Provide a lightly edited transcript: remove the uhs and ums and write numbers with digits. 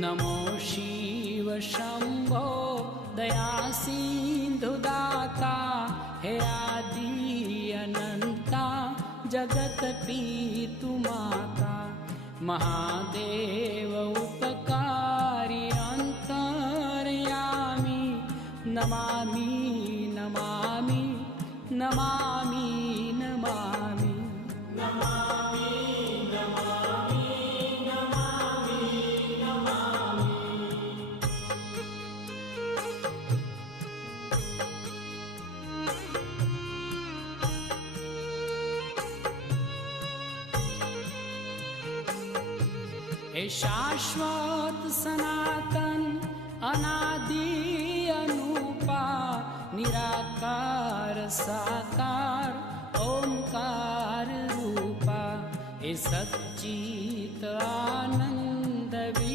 नमो शिव शंभो दया सिंधु दाता हे आदि अनंता जगत पीतु माता महादेव उपकारी अंतर्यामी नमामि नमामि नमामि नमामि नमामि नमामि नमामि नमामि। हे शाश्वत सनातन अनादि अनुपा निराकार साकार ओंकार रूपा हे सच्चित आनंद विश्व